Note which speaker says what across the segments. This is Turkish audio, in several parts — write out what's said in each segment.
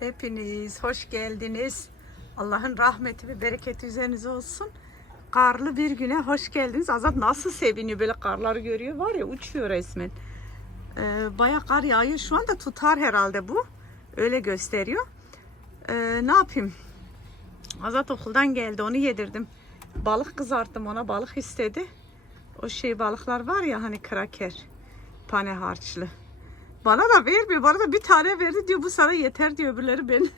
Speaker 1: Hepiniz hoş geldiniz. Allah'ın rahmeti ve bereketi üzerinize olsun. Karlı bir güne hoş geldiniz. Azat nasıl seviniyor böyle karları görüyor var ya uçuyor resmen. Ee, Baya kar yağıyor. Şu anda tutar herhalde bu. Öyle gösteriyor. Ee, ne yapayım? Azat okuldan geldi onu yedirdim. Balık kızarttım ona balık istedi. O şey balıklar var ya hani kraker. Pane harçlı. Bana da vermiyor. Bana da bir tane verdi diyor bu sana yeter diyor öbürleri benim.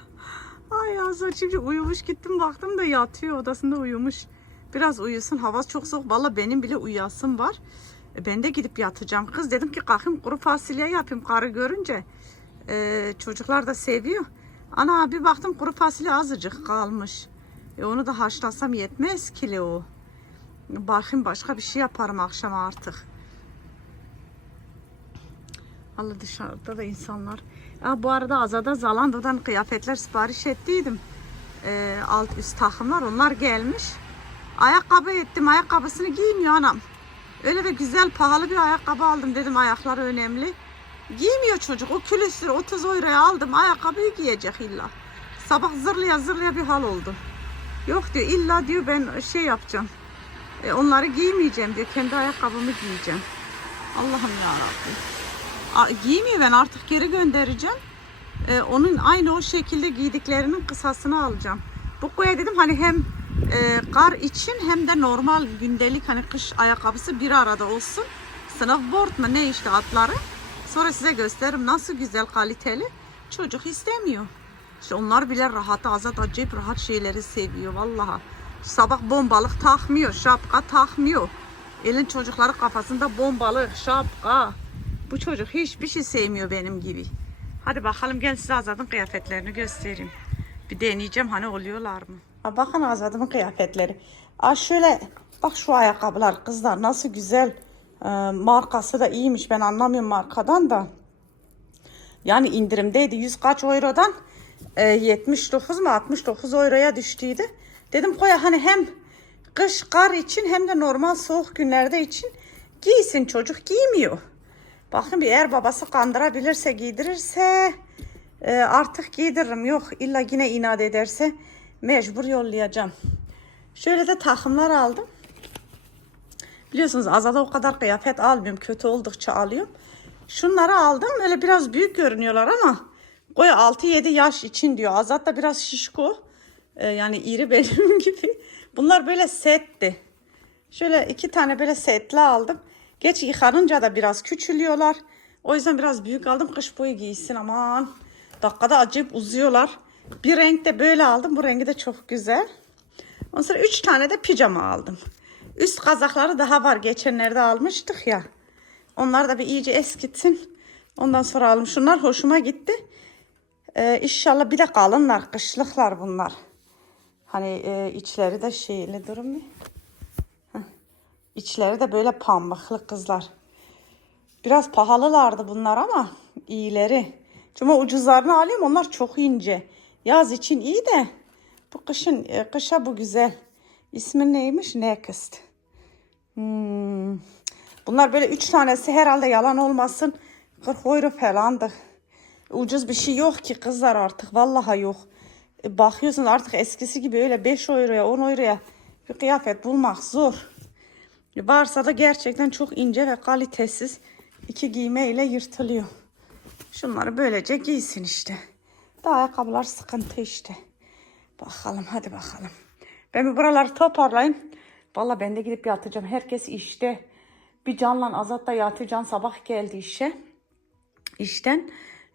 Speaker 1: Ay Azat şimdi uyumuş gittim baktım da yatıyor odasında uyumuş. Biraz uyusun hava çok soğuk. Valla benim bile uyuyasım var. E, ben de gidip yatacağım. Kız dedim ki kalkayım kuru fasulye yapayım karı görünce. E, çocuklar da seviyor. Ana bir baktım kuru fasulye azıcık kalmış. E, onu da haşlasam yetmez kilo. Bakayım başka bir şey yaparım akşama artık. Allah dışarıda da insanlar. Ya bu arada Azada Zalando'dan kıyafetler sipariş ettiydim. Ee, alt üst takımlar onlar gelmiş. Ayakkabı ettim. Ayakkabısını giymiyor anam. Öyle de güzel pahalı bir ayakkabı aldım dedim ayakları önemli. Giymiyor çocuk. O külüstür 30 euroya aldım. Ayakkabıyı giyecek illa. Sabah zırlaya zırlaya bir hal oldu. Yok diyor illa diyor ben şey yapacağım. E, onları giymeyeceğim diyor. Kendi ayakkabımı giyeceğim. Allah'ım ya giymiyor ben artık geri göndereceğim. Ee, onun aynı o şekilde giydiklerinin kısasını alacağım. Bu koya dedim hani hem e, kar için hem de normal gündelik hani kış ayakkabısı bir arada olsun. Snowboard mu ne işte atları. Sonra size gösteririm nasıl güzel kaliteli. Çocuk istemiyor. İşte onlar bile rahat azat acayip rahat şeyleri seviyor vallahi. Sabah bombalık takmıyor, şapka takmıyor. Elin çocukları kafasında bombalık, şapka. Bu çocuk hiçbir şey sevmiyor benim gibi. Hadi bakalım gel size Azad'ın kıyafetlerini göstereyim. Bir deneyeceğim hani oluyorlar mı? Ha, bakın Azad'ın kıyafetleri. Aa şöyle bak şu ayakkabılar kızlar nasıl güzel. Ee, markası da iyiymiş ben anlamıyorum markadan da. Yani indirimdeydi 100 kaç eurodan e, 79 mu 69 euroya düştüydü. Dedim koya hani hem kış kar için hem de normal soğuk günlerde için giysin çocuk giymiyor. Bakın bir eğer babası kandırabilirse giydirirse e, artık giydiririm. Yok illa yine inat ederse mecbur yollayacağım. Şöyle de takımlar aldım. Biliyorsunuz Azada o kadar kıyafet almıyorum. Kötü oldukça alıyorum. Şunları aldım. Öyle biraz büyük görünüyorlar ama koy 6-7 yaş için diyor. Azat da biraz şişko. E, yani iri benim gibi. Bunlar böyle setti. Şöyle iki tane böyle setli aldım. Geç yıkanınca da biraz küçülüyorlar. O yüzden biraz büyük aldım. Kış boyu giysin aman. Dakikada acayip uzuyorlar. Bir renk de böyle aldım. Bu rengi de çok güzel. Ondan sonra üç tane de pijama aldım. Üst kazakları daha var. Geçenlerde almıştık ya. Onlar da bir iyice eskitsin. Ondan sonra aldım. Şunlar hoşuma gitti. Ee, inşallah bir de kalınlar. Kışlıklar bunlar. Hani e, içleri de şeyli durum mu? İçleri de böyle pambıklı kızlar. Biraz pahalılardı bunlar ama iyileri. Çünkü ucuzlarını alayım onlar çok ince. Yaz için iyi de bu kışın e, kışa bu güzel. İsmi neymiş? Next. Hmm. Bunlar böyle üç tanesi herhalde yalan olmasın 40 euro falandı. Ucuz bir şey yok ki kızlar artık. Vallahi yok. E, bakıyorsunuz artık eskisi gibi öyle 5 euroya 10 euroya bir kıyafet bulmak zor. Varsa da gerçekten çok ince ve kalitesiz. iki giyme ile yırtılıyor. Şunları böylece giysin işte. Daha ayakkabılar sıkıntı işte. Bakalım hadi bakalım. Ben bir buraları toparlayayım. Valla ben de gidip yatacağım. Herkes işte. Bir Can'la Azat da. Can sabah geldi işe. İşten.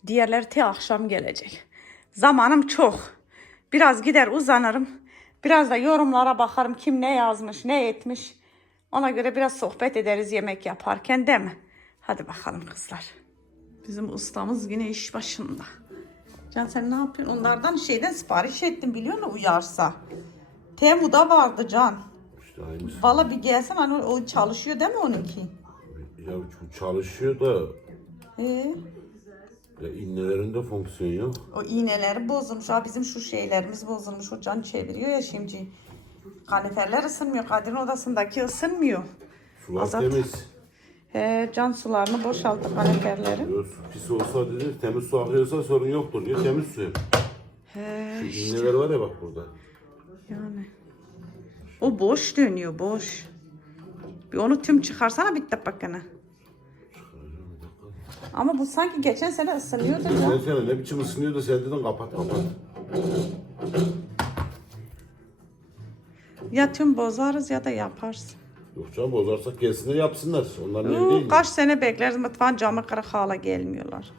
Speaker 1: Diğerleri te akşam gelecek. Zamanım çok. Biraz gider uzanırım. Biraz da yorumlara bakarım. Kim ne yazmış, ne etmiş. Ona göre biraz sohbet ederiz yemek yaparken değil mi? Hadi bakalım kızlar. Bizim ustamız yine iş başında. Can sen ne yapıyorsun? Onlardan şeyden sipariş ettim biliyor musun uyarsa. Temu'da vardı Can.
Speaker 2: İşte aynısı.
Speaker 1: Valla bir gelsen hani o çalışıyor değil mi onunki?
Speaker 2: Ya bu çalışıyor da
Speaker 1: Ee,
Speaker 2: ya innelerinde fonksiyon yok.
Speaker 1: o iğneleri bozulmuş. Ha bizim şu şeylerimiz bozulmuş. O Can çeviriyor ya şimdi. Kaniferler ısınmıyor. Kadir'in odasındaki ısınmıyor.
Speaker 2: Sular
Speaker 1: Azat.
Speaker 2: temiz.
Speaker 1: He, can sularını.
Speaker 2: Diyor, su pis olsa dedi, temiz su akıyorsa sorun yoktur diyor. Temiz su.
Speaker 1: He,
Speaker 2: Şu iğneler var ya bak burada.
Speaker 1: yani. O boş dönüyor, boş. Bir onu tüm çıkarsana bir de bakana. Ama bu sanki geçen sene ısınıyordu ya.
Speaker 2: sene ne biçim ısınıyor da sen dedin kapat kapat.
Speaker 1: Ya tüm bozarız ya da yaparsın.
Speaker 2: Yok canım bozarsak gelsinler yapsınlar. Onların evi değil mi?
Speaker 1: kaç sene bekleriz mutfağın camı kırık hala gelmiyorlar.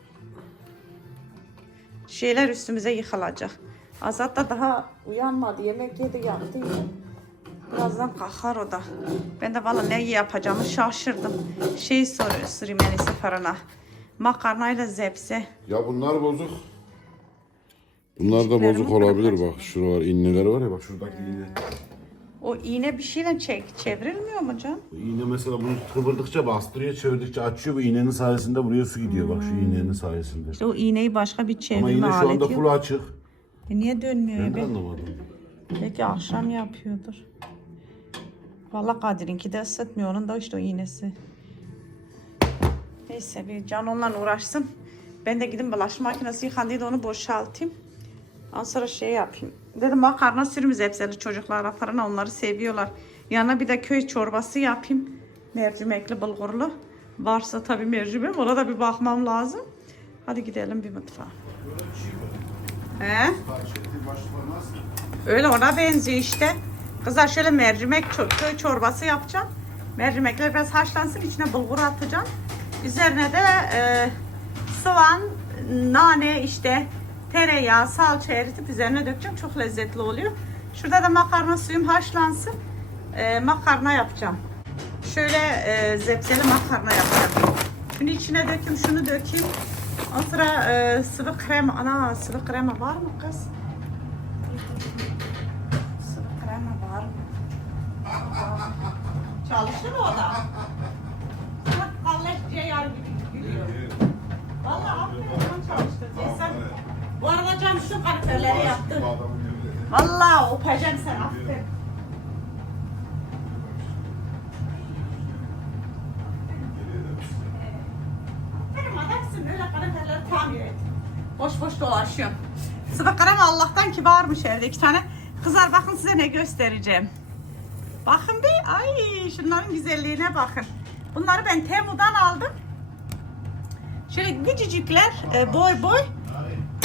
Speaker 1: Şeyler üstümüze yıkılacak. Azat da daha uyanmadı. Yemek yedi yaptı. ya. Birazdan kalkar o da. Ben de valla ne yapacağımı şaşırdım. Şey soruyor Süreyman'ı fırına. Makarnayla zepse.
Speaker 2: Ya bunlar bozuk. Bunlar da bozuk olabilir bak. Şuralar inneleri var ya bak şuradaki iğne.
Speaker 1: O iğne bir şeyle çek, çevrilmiyor mu can?
Speaker 2: Bu iğne mesela bunu kıvırdıkça bastırıyor, çevirdikçe açıyor. Bu iğnenin sayesinde buraya su gidiyor bak şu iğnenin sayesinde.
Speaker 1: İşte o iğneyi başka bir
Speaker 2: Ama
Speaker 1: çevirme
Speaker 2: iğne şu anda
Speaker 1: aleti
Speaker 2: full
Speaker 1: yok.
Speaker 2: açık.
Speaker 1: E niye dönmüyor
Speaker 2: Ben de
Speaker 1: be?
Speaker 2: anlamadım.
Speaker 1: Belki akşam yapıyordur. Vallahi Kadir'inki de ısıtmıyor. Onun da işte o iğnesi. Neyse bir can onunla uğraşsın. Ben de gidin bulaşık makinesi yıkandıydı onu boşaltayım. Ondan sonra şey yapayım. Dedim makarna sürümüz hepsini çocuklar fırına onları seviyorlar. Yanına bir de köy çorbası yapayım. Mercimekli bulgurlu. Varsa tabii mercimek ona da bir bakmam lazım. Hadi gidelim bir mutfağa. He? Öyle ona benziyor işte. Kızlar şöyle mercimek köy çorbası yapacağım. Mercimekler biraz haşlansın. içine bulgur atacağım. Üzerine de e, soğan, nane işte tereyağı, salça eritip üzerine dökeceğim. Çok lezzetli oluyor. Şurada da makarna suyum haşlansın. E, makarna yapacağım. Şöyle e, zepseli makarna yapacağım. Şunu içine dökeyim, şunu dökeyim. Ondan sonra e, sıvı krema. Ana sıvı krema var mı kız? Sıvı krema var mı? Çalışır o da. Bak kalleş ceyar gibi gülüyor. Sen bu arada Can şu karakterleri yaptın. Vallahi öpeceğim sen aferin. Benim adamsın öyle karakterleri tamir et. Boş boş dolaşıyorum. Krema Allah'tan ki varmış evde iki tane. Kızlar bakın size ne göstereceğim. Bakın bir ay şunların güzelliğine bakın. Bunları ben Temu'dan aldım. Şöyle küçücükler e, boy boy.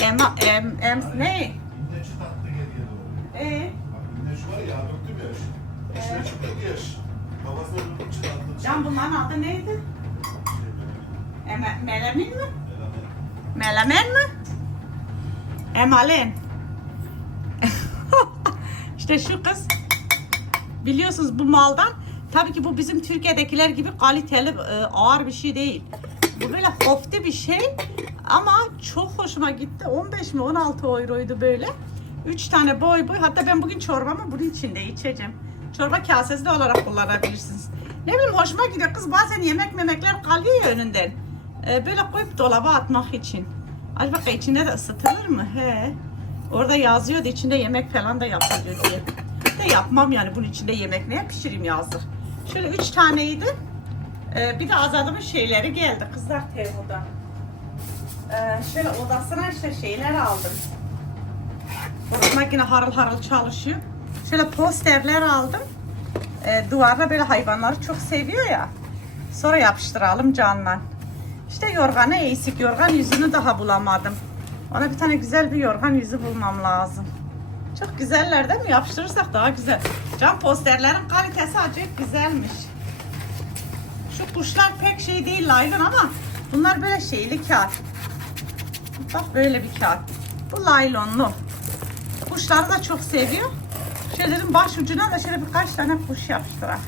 Speaker 1: Em, em, em, ne?
Speaker 3: Güneşi tatlı geliyor doğru.
Speaker 1: E,
Speaker 3: Güneş var ya döktüm ya. Eşine çıktı yaş. Kafasına döktüm çıkarttım.
Speaker 1: Can bunların adı neydi? E, me- melemin mi? Melemen mi? Emalen. işte şu kız biliyorsunuz bu maldan tabii ki bu bizim Türkiye'dekiler gibi kaliteli e, ağır bir şey değil. Bu böyle hofte bir şey ama çok hoşuma gitti. 15 mi 16 euroydu böyle. 3 tane boy boy. Hatta ben bugün çorbamı bunun içinde içeceğim. Çorba kasesi de olarak kullanabilirsiniz. Ne bileyim hoşuma gidiyor kız bazen yemek memekler kalıyor ya önünden. Ee, böyle koyup dolaba atmak için. Acaba içinde de ısıtılır mı? He. Orada yazıyordu içinde yemek falan da yapılıyor diye. De yapmam yani bunun içinde yemek ne pişireyim yazdır. Şöyle üç taneydi. Ee, bir de azadımın şeyleri geldi kızlar Temu'dan. Ee, şöyle odasına işte şeyler aldım. Orada makine harıl harıl çalışıyor. Şöyle posterler aldım. Ee, duvarda böyle hayvanları çok seviyor ya. Sonra yapıştıralım canla. İşte yorganı eksik. Yorgan yüzünü daha bulamadım. Ona bir tane güzel bir yorgan yüzü bulmam lazım. Çok güzeller değil mi? Yapıştırırsak daha güzel. Cam posterlerin kalitesi acayip güzelmiş. Şu kuşlar pek şey değil laylon ama bunlar böyle şeyli kağıt. Bak böyle bir kağıt. Bu laylonlu. Kuşları da çok seviyor. Şöyle baş ucuna da şöyle birkaç tane kuş yapıştırak.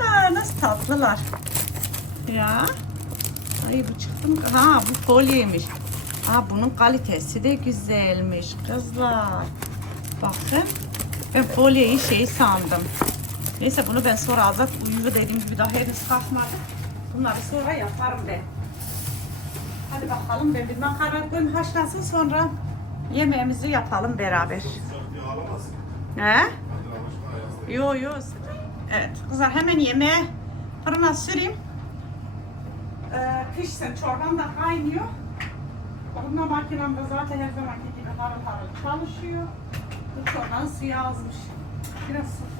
Speaker 1: Ana nasıl tatlılar. Ya. Ay bu çıktı mı? Ha bu folyeymiş. Ha bunun kalitesi de güzelmiş kızlar. Bakın. Ben folyeyi şey sandım. Neyse bunu ben sonra azat uyuyor dediğim gibi daha henüz kalkmadı. Bunları sonra yaparım ben. Hadi bakalım ben bir makarna koyayım haşlasın sonra yemeğimizi yapalım beraber. He? Yo yo. Evet kızlar hemen yemeğe fırına süreyim. pişsin. Çorbam da kaynıyor. Kurutma makinem de zaten her zamanki gibi harıl harıl çalışıyor. Bu çorbanın suyu azmış. Biraz su.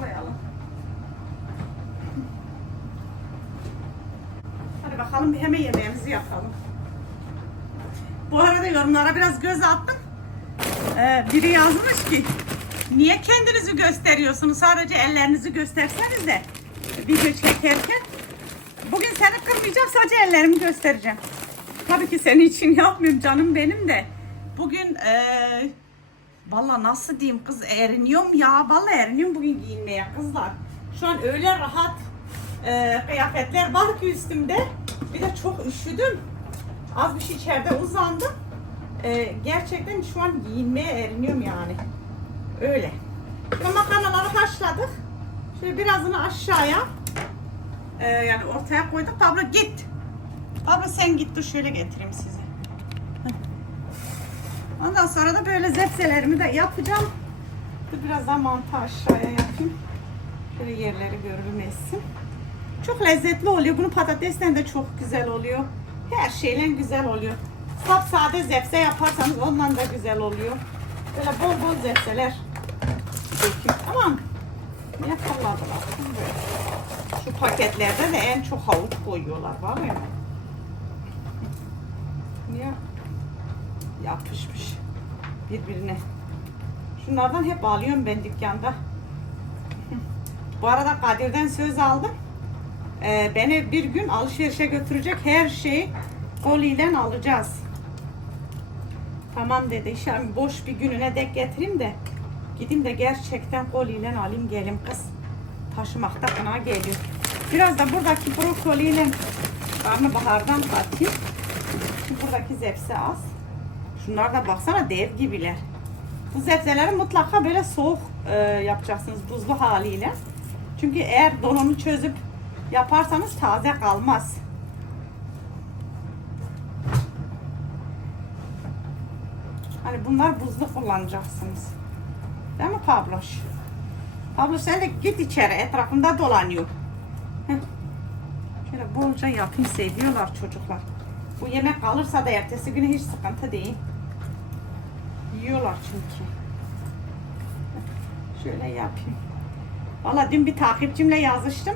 Speaker 1: Bakalım hemen yemeğimizi yapalım. Bu arada yorumlara biraz göz attım. Ee, biri yazmış ki niye kendinizi gösteriyorsunuz? Sadece ellerinizi gösterseniz de video çekerken. Bugün seni kırmayacağım sadece ellerimi göstereceğim. Tabii ki senin için yapmıyorum canım benim de. Bugün eee Valla nasıl diyeyim kız eriniyorum ya. Valla eriniyorum bugün giyinmeye kızlar. Şu an öyle rahat eee, kıyafetler var ki üstümde. Bir de çok üşüdüm. Az bir şey içeride uzandım. Eee, gerçekten şu an giyinmeye eriniyorum yani. Öyle. Şimdi makarnaları haşladık. Şöyle birazını aşağıya eee, yani ortaya koyduk. Pablo git. Pablo sen git dur şöyle getireyim size. Ondan sonra da böyle zepselerimi de yapacağım. Biraz daha mantı aşağıya yapayım. Şöyle yerleri görülmesin. Çok lezzetli oluyor. Bunu patatesten de çok güzel oluyor. Her şeyle güzel oluyor. Sap sade zepse yaparsanız ondan da güzel oluyor. Böyle bol bol zepseler. Tamam. Fırladılar? Böyle. Şu paketlerde de en çok havuç koyuyorlar. Var ya. Niye? yapışmış birbirine. Şunlardan hep alıyorum ben dükkanda. Bu arada Kadir'den söz aldım. Ee, beni bir gün alışverişe götürecek her şeyi koliyle alacağız. Tamam dedi. İnşallah boş bir gününe dek getireyim de gideyim de gerçekten koliyle alayım gelim kız. Taşımakta fena geliyor. Biraz da buradaki brokoliyle karnabahardan katayım. Şimdi buradaki zepse az. Şunlar da baksana dev gibiler. Bu sebzeleri mutlaka böyle soğuk e, yapacaksınız buzlu haliyle. Çünkü eğer donunu çözüp yaparsanız taze kalmaz. Hani bunlar buzlu kullanacaksınız. Değil mi Pabloş? Pabloş sen de git içeri etrafında dolanıyor. Şöyle bolca yapayım seviyorlar çocuklar. Bu yemek kalırsa da ertesi günü hiç sıkıntı değil. Yiyorlar çünkü. Şöyle yapayım. Valla dün bir takipçimle yazıştım.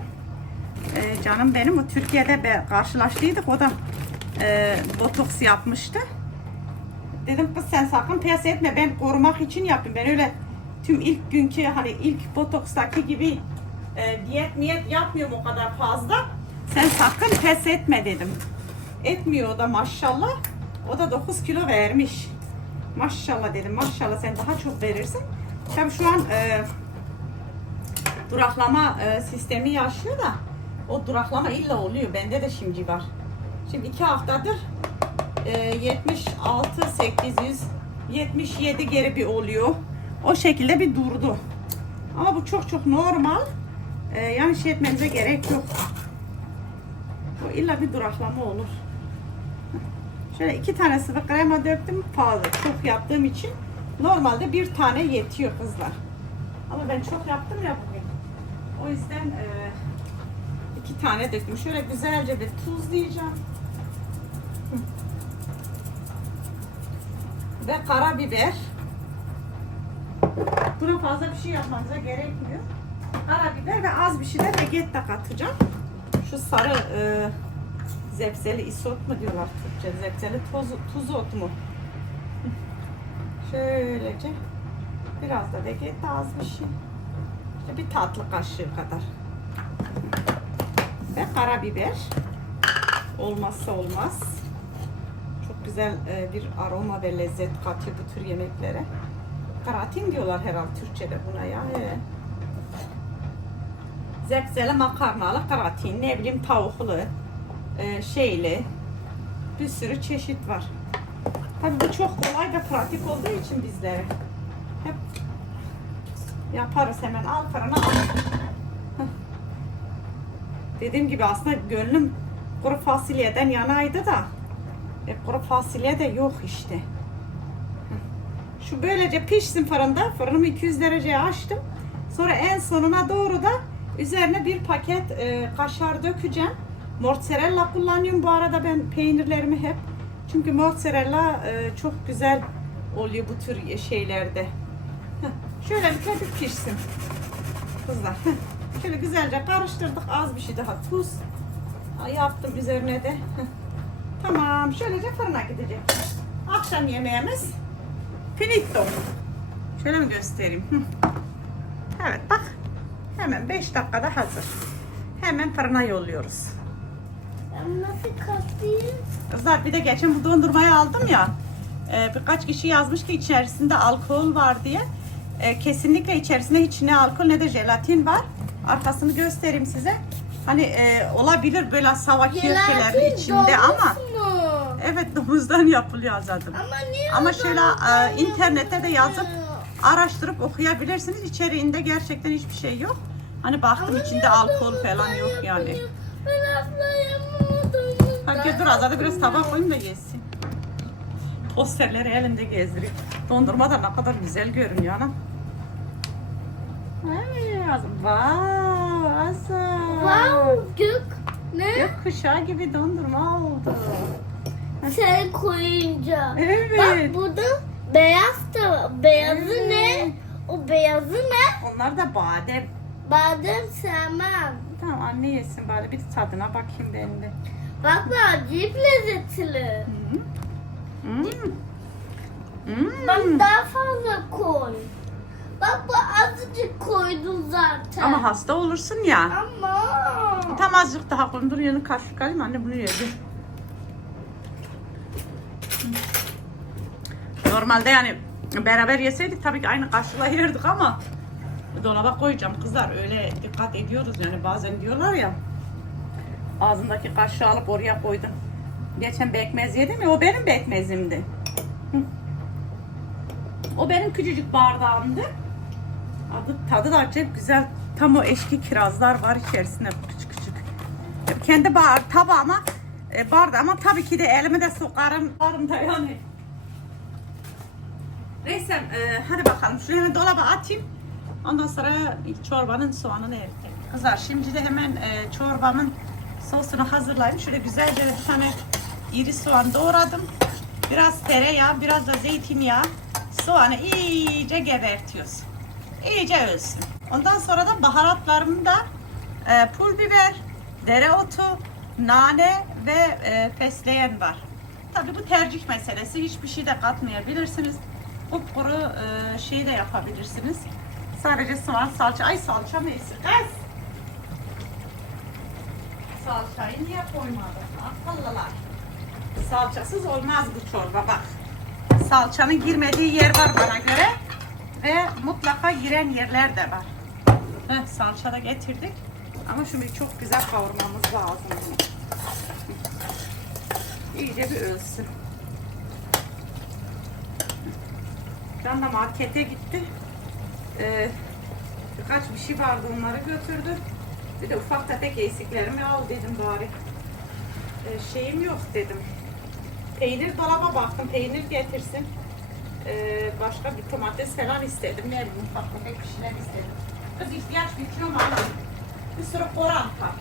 Speaker 1: Ee, canım benim o Türkiye'de be, karşılaştıydık. O da e, botoks yapmıştı. Dedim kız sen sakın pes etme ben korumak için yapayım. Ben öyle tüm ilk günkü hani ilk botokstaki gibi e, diyet niyet yapmıyorum o kadar fazla. Sen sakın pes etme dedim. Etmiyor o da maşallah. O da 9 kilo vermiş. Maşallah dedim maşallah sen daha çok verirsin. Tabii şu an e, duraklama e, sistemi yaşıyor da o duraklama illa oluyor. Bende de şimdi var. Şimdi iki haftadır e, 76 800 77 geri bir oluyor. O şekilde bir durdu. Ama bu çok çok normal. E, yani şey etmenize gerek yok. O illa bir duraklama olur. Şöyle iki tane sıvı krema döktüm. Fazla çok yaptığım için normalde bir tane yetiyor kızlar. Ama ben çok yaptım ya bugün. O yüzden e, iki tane döktüm. Şöyle güzelce bir tuzlayacağım. Ve karabiber. Buna fazla bir şey yapmanıza gerekmiyor. Karabiber ve az bir şey de vegetta katacağım. Şu sarı e, zepseli isot mu diyorlar Türkçe? Zepseli toz, tuz ot mu? Şöylece biraz da vegetta az bir şey. İşte bir tatlı kaşığı kadar. Ve karabiber. Olmazsa olmaz. Çok güzel e, bir aroma ve lezzet katıyor bu tür yemeklere. Karatin diyorlar herhalde Türkçe'de buna ya. He. Zepseli makarnalı karatin, ne bileyim tavuklu, e, şeyli bir sürü çeşit var. Tabii bu çok kolay ve pratik olduğu için bizlere hep yaparız hemen al fırına al. Dediğim gibi aslında gönlüm kuru fasulyeden yanaydı da e, kuru fasulye de yok işte. Şu böylece pişsin fırında. Fırınımı 200 dereceye açtım. Sonra en sonuna doğru da üzerine bir paket e, kaşar dökeceğim. Mozzarella kullanıyorum bu arada ben peynirlerimi hep. Çünkü mozzarella e, çok güzel oluyor bu tür şeylerde. Heh, Şöyle bir pişsin. Kızlar. heh. Şöyle güzelce karıştırdık. Az bir şey daha tuz. Yaptım üzerine de. Tamam. Şöylece fırına gidecek. Akşam yemeğimiz finito. Şöyle mi göstereyim? Evet bak. Hemen 5 dakikada hazır. Hemen fırına yolluyoruz.
Speaker 4: Ben nasıl katlayayım?
Speaker 1: Kızlar bir de geçen bu dondurmayı aldım ya. e, birkaç kişi yazmış ki içerisinde alkol var diye. E, kesinlikle içerisinde hiç ne alkol ne de jelatin var. Arkasını göstereyim size. Hani e, olabilir böyle sava kirşelerin içinde ama
Speaker 4: Mu?
Speaker 1: evet domuzdan yapılıyor zaten.
Speaker 4: Ama niye
Speaker 1: Ama şöyle e, internette de yazıp araştırıp okuyabilirsiniz. İçeriğinde gerçekten hiçbir şey yok. Hani baktım içinde alkol falan yok yani.
Speaker 4: Ben.
Speaker 1: Herkes dur azada biraz tabak koyayım da yesin. Posterleri elinde gezdiriyor. Dondurma da ne kadar güzel görünüyor anam. Ay azım. Wow, azım.
Speaker 4: Wow, gök. Ne?
Speaker 1: Gök kuşağı gibi dondurma oldu.
Speaker 4: Sen koyunca.
Speaker 1: Evet.
Speaker 4: Bak burada beyaz da var. Beyazı
Speaker 1: Evet.
Speaker 4: ne? O beyazı ne?
Speaker 1: Onlar da badem.
Speaker 4: Badem sevmem.
Speaker 1: Tamam anne yesin bari bir tadına bakayım ben de.
Speaker 4: Bak bu acayip lezzetli.
Speaker 1: Hmm. Hmm.
Speaker 4: Bak daha fazla koy. Bak bu azıcık koydun zaten.
Speaker 1: Ama hasta olursun ya.
Speaker 4: Ama.
Speaker 1: Tam azıcık daha koyayım. Dur yanı kaşık alayım anne bunu yedi. Normalde yani beraber yeseydik tabii ki aynı kaşıkla yerdik ama dolaba koyacağım kızlar öyle dikkat ediyoruz yani bazen diyorlar ya ağzındaki kaşığı alıp oraya koydum. Geçen bekmez yedim ya o benim bekmezimdi. O benim küçücük bardağımdı. Adı, tadı da acayip güzel. Tam o eşki kirazlar var içerisinde küçük küçük. Kendi bar, tabağıma e, bardağıma tabii ki de elimi de sokarım. Varım da yani. Neyse e, hadi bakalım şunu dolaba atayım. Ondan sonra çorbanın soğanını eriteyim. Kızlar şimdi de hemen e, çorbamın sosunu hazırlayayım. Şöyle güzelce bir tane iri soğan doğradım. Biraz tereyağı, biraz da zeytinyağı. Soğanı iyice gebertiyoruz. İyice ölsün. Ondan sonra da baharatlarımda e, pul biber, dereotu, nane ve e, fesleğen var. Tabi bu tercih meselesi. Hiçbir şey de katmayabilirsiniz. Kupkuru e, şey de yapabilirsiniz. Sadece soğan, salça. Ay salça neyse. Kız! Salçayı niye koymadın? Akıllılar. Salçasız olmaz bu çorba bak. Salçanın girmediği yer var bana göre. Ve mutlaka giren yerler de var. Heh, salça getirdik. Ama şimdi çok güzel kavurmamız lazım. İyice bir ölsün. Can da markete gitti. Ee, birkaç bir şey vardı onları götürdü. Bir de ufak tefek eksiklerimi al dedim bari. Ee, şeyim yok dedim. Peynir dolaba baktım. Peynir getirsin. Ee, başka bir domates falan istedim. Ne bileyim ufak tefek bir şeyler istedim. Kız ihtiyaç bitiyor mu anam? Bir sürü koran var.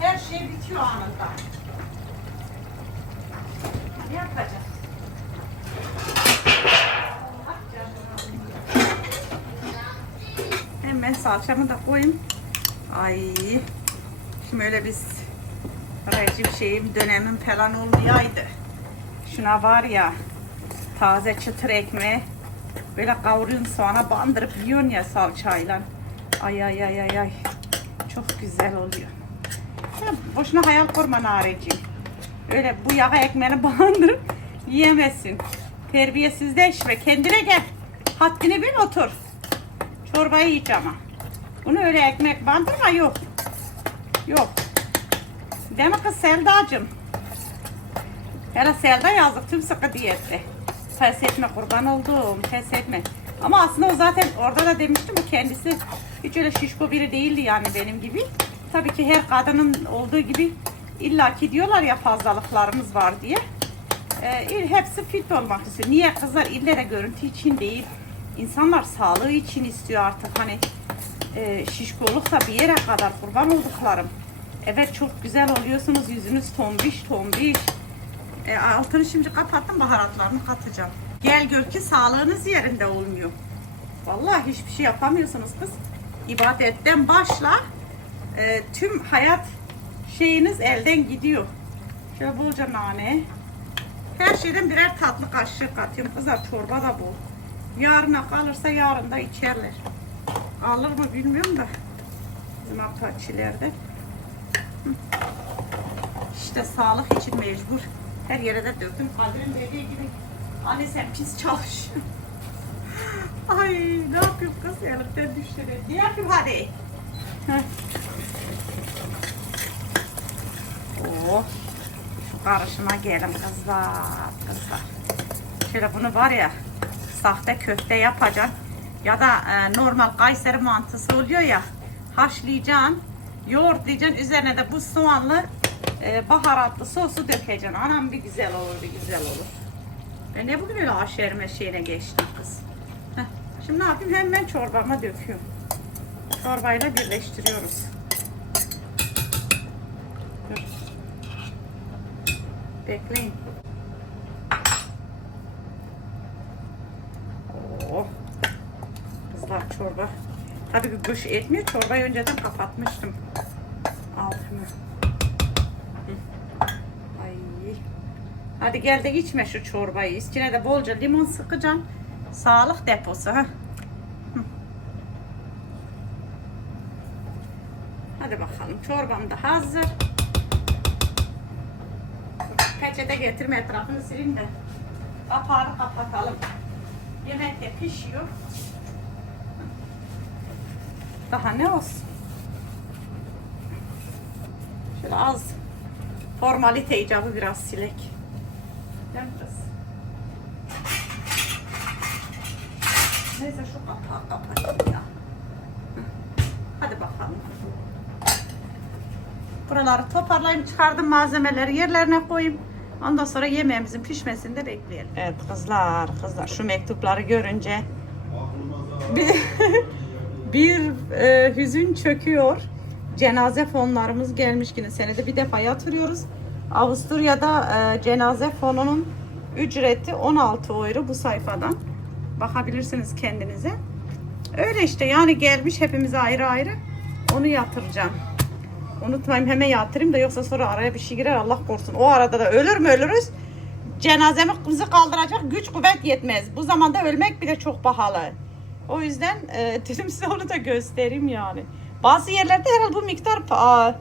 Speaker 1: Her şey bitiyor anında. Ne yapacağız? Hemen salçamı da koyayım. Ay. Şimdi öyle biz rejim şeyim dönemim falan olmayaydı. Şuna var ya taze çıtır ekmeği böyle kavuruyorsun soğana bandırıp yiyorsun ya salçayla. Ay ay ay ay ay. Çok güzel oluyor. Ya boşuna hayal kurma nareciğim. Öyle bu yağa ekmeğini bandırıp yiyemezsin. Terbiyesizleşme. Kendine gel. Haddini bil otur. Çorbayı iç ama. Bunu öyle ekmek bandırma yok. Yok. Değil mi kız Selda'cığım? Hele Selda yazdık tüm sıkı diyette. Pes etme kurban olduğum pes etme. Ama aslında o zaten orada da demiştim o kendisi hiç öyle şişko biri değildi yani benim gibi. Tabii ki her kadının olduğu gibi illaki diyorlar ya fazlalıklarımız var diye. Ee, hepsi fit olmak istiyor. Niye kızlar ille de görüntü için değil. İnsanlar sağlığı için istiyor artık hani e, şişkoluk da bir yere kadar kurban olduklarım. Evet çok güzel oluyorsunuz. Yüzünüz tombiş tombiş. E, altını şimdi kapattım baharatlarını katacağım. Gel gör ki sağlığınız yerinde olmuyor. Vallahi hiçbir şey yapamıyorsunuz kız. İbadetten başla e, tüm hayat şeyiniz elden gidiyor. Şöyle bolca nane. Her şeyden birer tatlı kaşık katıyorum. Kızlar çorba da bu. Yarına kalırsa yarın da içerler. Alır mı bilmiyorum da. Bizim apaçilerde. İşte sağlık için mecbur. Her yere de döktüm. Kadir'in dediği gibi. Anne sen pis çalış. Ay ne yapayım kız elimden düştü. Ne yapayım hadi. Heh. Oh. Şu karışıma gelin kızlar. Kızlar. Şöyle bunu var ya sahte köfte yapacağım. Ya da e, normal Kayseri mantısı oluyor ya. Haşlayacaksın. Yoğurtlayacaksın. Üzerine de bu soğanlı e, baharatlı sosu dökeceksin. Anam bir güzel olur bir güzel olur. Ben ne bugün öyle aşerme şeyine geçtim kız. Heh. Şimdi ne yapayım? Hemen çorbama döküyorum. Çorbayla birleştiriyoruz. Bekleyin. Oh. Kızlar çorba. Tabii ki kuş etmiyor. Çorbayı önceden kapatmıştım. Altını. Hı. Ay. Hadi gel de içme şu çorbayı. İçine de bolca limon sıkacağım. Sağlık deposu. Ha. Hadi bakalım. Çorbam da hazır. Peçete getirme etrafını sileyim de. Kapağını kapatalım. Yemek de pişiyor. Daha ne olsun? Şöyle az formalite icabı biraz silek. Kız? Neyse şu kapağı kapatayım ya. Hadi bakalım. Buraları toparlayayım çıkardım malzemeleri yerlerine koyayım. Ondan sonra yemeğimizin pişmesini de bekleyelim. Evet kızlar kızlar şu mektupları görünce bir, bir e, hüzün çöküyor. Cenaze fonlarımız gelmiş yine senede bir defa yatırıyoruz. Avusturya'da e, cenaze fonunun ücreti 16 euro bu sayfadan. Bakabilirsiniz kendinize. Öyle işte yani gelmiş hepimize ayrı ayrı. Onu yatıracağım. Unutmayayım hemen yatırayım da yoksa sonra araya bir şey girer Allah korusun. O arada da ölür mü ölürüz. Cenazemizi kaldıracak güç kuvvet yetmez. Bu zamanda ölmek bile çok pahalı. O yüzden e, dedim size onu da göstereyim yani. Bazı yerlerde herhalde bu miktar aa,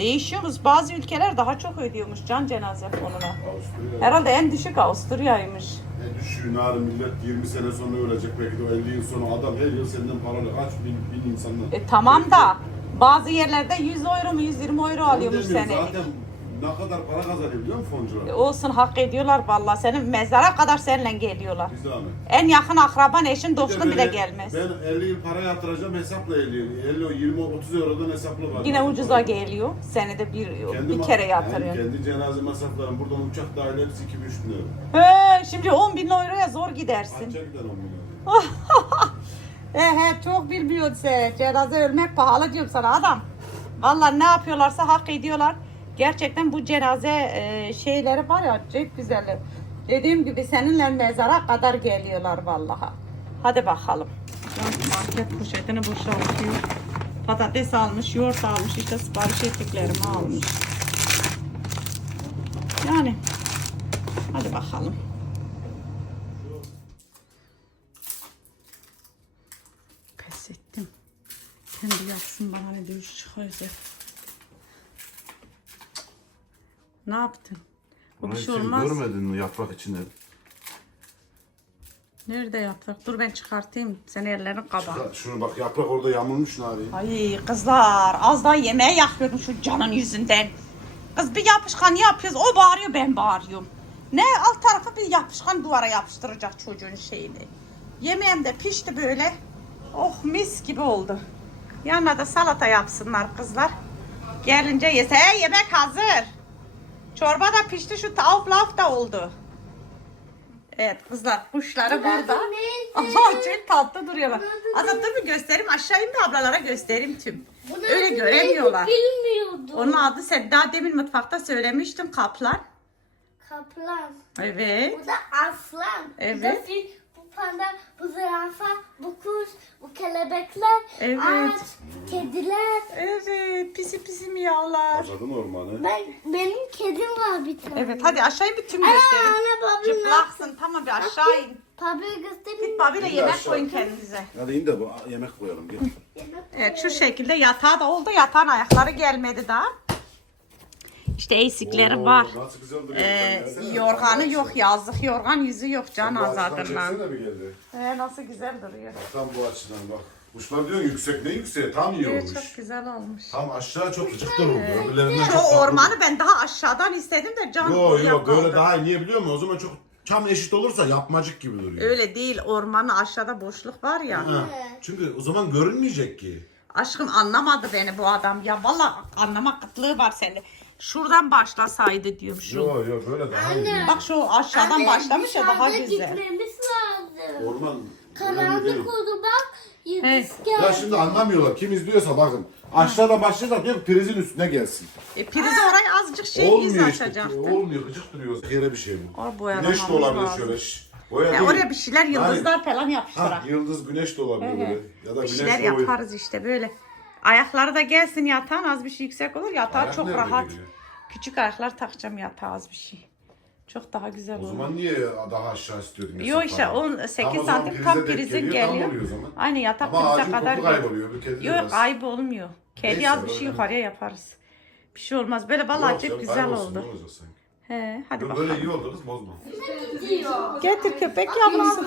Speaker 1: değişiyormuş. Bazı ülkeler daha çok ödüyormuş can cenaze fonuna.
Speaker 3: Avusturya.
Speaker 1: Herhalde en düşük Avusturya'ymış.
Speaker 3: Ne düşüyor narı millet 20 sene sonra ölecek belki de o 50 yıl sonra adam her yıl senden paralı kaç bin, bin insandan.
Speaker 1: E, tamam da bazı yerlerde 100 euro mu 120 euro alıyormuş senelik.
Speaker 3: Zaten ne kadar para kazanıyor biliyor musun foncular?
Speaker 1: E, Olsun hak ediyorlar vallahi. Senin mezara kadar seninle geliyorlar.
Speaker 3: Bir zahmet.
Speaker 1: En yakın akraban eşin dostun bile gelmez.
Speaker 3: Ben 50 yıl para yatıracağım hesapla 50 yıl. 50 20 30 eurodan hesaplı var.
Speaker 1: Yine ucuza geliyor. Senede bir bir
Speaker 3: ma-
Speaker 1: kere
Speaker 3: yani
Speaker 1: yatırıyor.
Speaker 3: kendi cenaze masraflarım buradan uçak dahil hepsi 2-3 bin euro.
Speaker 1: He, şimdi 10 bin euroya zor gidersin.
Speaker 3: Anca gider 10 bin euro.
Speaker 1: He he çok bilmiyorsun sen. Cenaze ölmek pahalı diyorum sana adam. Vallahi ne yapıyorlarsa hak ediyorlar. Gerçekten bu cenaze e, şeyleri var ya çok güzel. Dediğim gibi seninle mezara kadar geliyorlar vallahi. Hadi bakalım. Market poşetini boşaltıyor. Patates almış, yoğurt almış, işte sipariş ettiklerimi almış. Yani hadi bakalım. Pes ettim. Kendi yapsın bana ne diyor çıkıyorsa. Ne yaptın? Bu bir şey
Speaker 2: sen
Speaker 1: olmaz.
Speaker 2: görmedin mi yaprak içinde?
Speaker 1: Nerede yaprak? Dur ben çıkartayım. Sen ellerini kaba.
Speaker 3: Ya Şunu bak yaprak orada yamulmuş nari.
Speaker 1: Ay kızlar az daha yemeğe yakıyordum şu canın yüzünden. Kız bir yapışkan yapıyoruz. O bağırıyor ben bağırıyorum. Ne alt tarafı bir yapışkan duvara yapıştıracak çocuğun şeyini. Yemeğim de pişti böyle. Oh mis gibi oldu. Yanına da salata yapsınlar kızlar. Gelince yese. Hey, yemek hazır. Çorba da pişti şu tavuk laf da oldu. Evet kızlar kuşları burada. Ama çok tatlı duruyorlar. Azat dur bir göstereyim aşağı in de ablalara göstereyim tüm. Öyle göremiyorlar.
Speaker 4: Bilmiyordum.
Speaker 1: Onun adı sen daha demin mutfakta söylemiştim kaplan.
Speaker 4: Kaplan.
Speaker 1: Evet.
Speaker 4: Bu da aslan. Bu da
Speaker 1: Evet.
Speaker 4: fil, panda, bu zürafa, bu kuş, bu kelebekler,
Speaker 1: Evet.
Speaker 4: ağaç, kediler.
Speaker 1: Evet pisi pisi miyavlar.
Speaker 3: Azadım ormanı.
Speaker 4: Ben benim kedim var bir tane.
Speaker 1: Evet hadi aşağı in bir tüm
Speaker 4: Ana
Speaker 1: göstereyim.
Speaker 4: ana babamla.
Speaker 1: Çıplaksın tamam bir aşağı in.
Speaker 4: Pablo'yu göstereyim.
Speaker 1: Git
Speaker 3: de
Speaker 1: yemek
Speaker 3: aşağı.
Speaker 1: koyun kendinize.
Speaker 2: Hadi in de bu yemek koyalım. Gel.
Speaker 1: Evet şu şekilde yatağı da oldu. Yatağın ayakları gelmedi daha. İşte eksikleri
Speaker 3: Oo,
Speaker 1: var.
Speaker 3: Nasıl güzel duruyor.
Speaker 1: Ee,
Speaker 3: Gelsene.
Speaker 1: yorganı yok yazık. Yorgan yüzü yok can
Speaker 3: Bu açıdan
Speaker 1: azadından.
Speaker 3: çeksene bir geldi.
Speaker 1: Ee, nasıl güzel duruyor.
Speaker 3: Tam bu açıdan bak. Kuşlar diyor yüksek ne yüksek tam iyi olmuş.
Speaker 1: çok güzel olmuş.
Speaker 3: Tam aşağı çok gıcık duruldu. Öbürlerinden
Speaker 1: Şu
Speaker 3: çok farklı.
Speaker 1: ormanı ben daha aşağıdan istedim de can
Speaker 3: Yo
Speaker 1: buraya
Speaker 3: yo böyle
Speaker 1: kaldı.
Speaker 3: daha iyi. Niye biliyor musun? O zaman çok tam eşit olursa yapmacık gibi duruyor.
Speaker 1: Öyle değil ormanın aşağıda boşluk var ya.
Speaker 3: Ha, Çünkü o zaman görünmeyecek ki.
Speaker 1: Aşkım anlamadı beni bu adam ya. Valla anlama kıtlığı var sende. Şuradan başlasaydı diyorum şu.
Speaker 3: Yo yo böyle daha iyi.
Speaker 1: Bak şu aşağıdan
Speaker 4: Anne,
Speaker 1: başlamış ya daha
Speaker 4: dışarıda
Speaker 1: güzel.
Speaker 4: gitmemiz lazım.
Speaker 3: Orman önemli
Speaker 4: Karanlık
Speaker 3: değil.
Speaker 4: oldu bak. Yıldız geldi.
Speaker 3: Ya şimdi anlamıyorlar. Kim izliyorsa bakın. Aşağıda başlayacak diyor ki prizin üstüne gelsin.
Speaker 1: E, prize oraya azıcık şey iz
Speaker 3: Olmuyor işte.
Speaker 1: açacaktı.
Speaker 3: Olmuyor. Gıcık duruyor. Yere bir şey bu.
Speaker 1: O boyalamamız
Speaker 3: Güneş de olabilir
Speaker 1: lazım.
Speaker 3: şöyle. şş. Boya değil.
Speaker 1: oraya bir şeyler yıldızlar falan
Speaker 3: Ha,
Speaker 1: yapıştırak.
Speaker 3: yıldız güneş de olabilir böyle. Ya da
Speaker 1: Bir
Speaker 3: güneş
Speaker 1: şeyler yaparız işte böyle. Ayakları da gelsin yatağın az bir şey yüksek olur. Yatağı
Speaker 3: Ayak
Speaker 1: çok
Speaker 3: nerede
Speaker 1: rahat.
Speaker 3: geliyor?
Speaker 1: Küçük ayaklar takacağım yatağa az bir şey. Çok daha güzel
Speaker 3: O
Speaker 1: olur.
Speaker 3: zaman niye daha aşağı istiyordun?
Speaker 1: Yok işte 18 santim tam prizin geliyor. Aynı yatak
Speaker 3: Ama
Speaker 1: prize
Speaker 3: ağacın
Speaker 1: kadar
Speaker 3: koku
Speaker 1: geliyor.
Speaker 3: kayboluyor. Bir kedi
Speaker 1: Yok
Speaker 3: biraz-
Speaker 1: ayıp olmuyor. Kedi
Speaker 3: Neyse,
Speaker 1: az bir şey
Speaker 3: öyle.
Speaker 1: yukarıya yaparız. Bir şey olmaz. Böyle vallahi
Speaker 3: Yok
Speaker 1: çok
Speaker 3: canım,
Speaker 1: güzel
Speaker 3: kaybolsun,
Speaker 1: oldu.
Speaker 3: ne olacak sanki?
Speaker 1: He, hadi bakalım.
Speaker 3: Böyle iyi oldu kız bozma.
Speaker 1: Getir köpek yavrusu.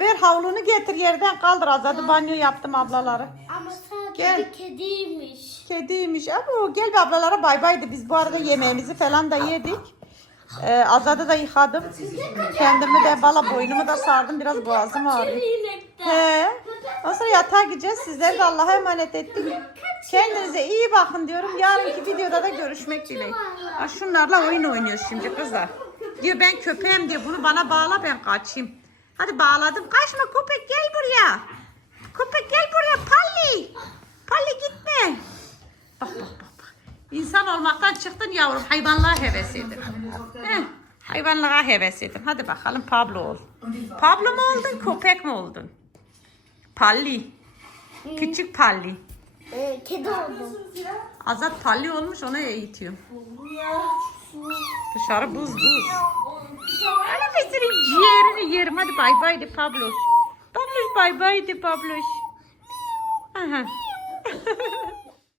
Speaker 1: Ver havlunu getir yerden kaldır azadı banyo yaptım ablaları.
Speaker 4: Ama sadece
Speaker 1: Gel.
Speaker 4: kediymiş.
Speaker 1: Kediymiş ama gel bir ablalara bay baydı. Biz bu arada yemeğimizi falan da yedik. Ee, azadı da yıkadım. Kendimi de valla boynumu da sardım. Biraz boğazım ağrıyor. He. Ondan sonra yatağa gideceğiz. Sizleri de Allah'a emanet ettim. Kendinize iyi bakın diyorum. Yarınki videoda da görüşmek dileğiyle. Ha, şunlarla oyun oynuyoruz şimdi kızlar. Diyor ben köpeğim diyor. Bunu bana bağla ben kaçayım. Hadi bağladım. Kaçma köpek gel buraya. Köpek gel buraya. Palli. Palli gitme. Bak bak bak. bak. İnsan olmaktan çıktın yavrum. Hayvanlığa heves edin. Heh, hayvanlığa heves edin. Hadi bakalım Pablo ol. Pablo mu oldun köpek mi oldun? Palli. Küçük Palli.
Speaker 4: Ee, kedi oldu.
Speaker 1: Azat Palli olmuş ona eğitiyorum. Dışarı buz buz. Ana ben senin ciğerini yerim. Hadi bay bay de Pablos. Pablos bay bay de Pablos. Aha.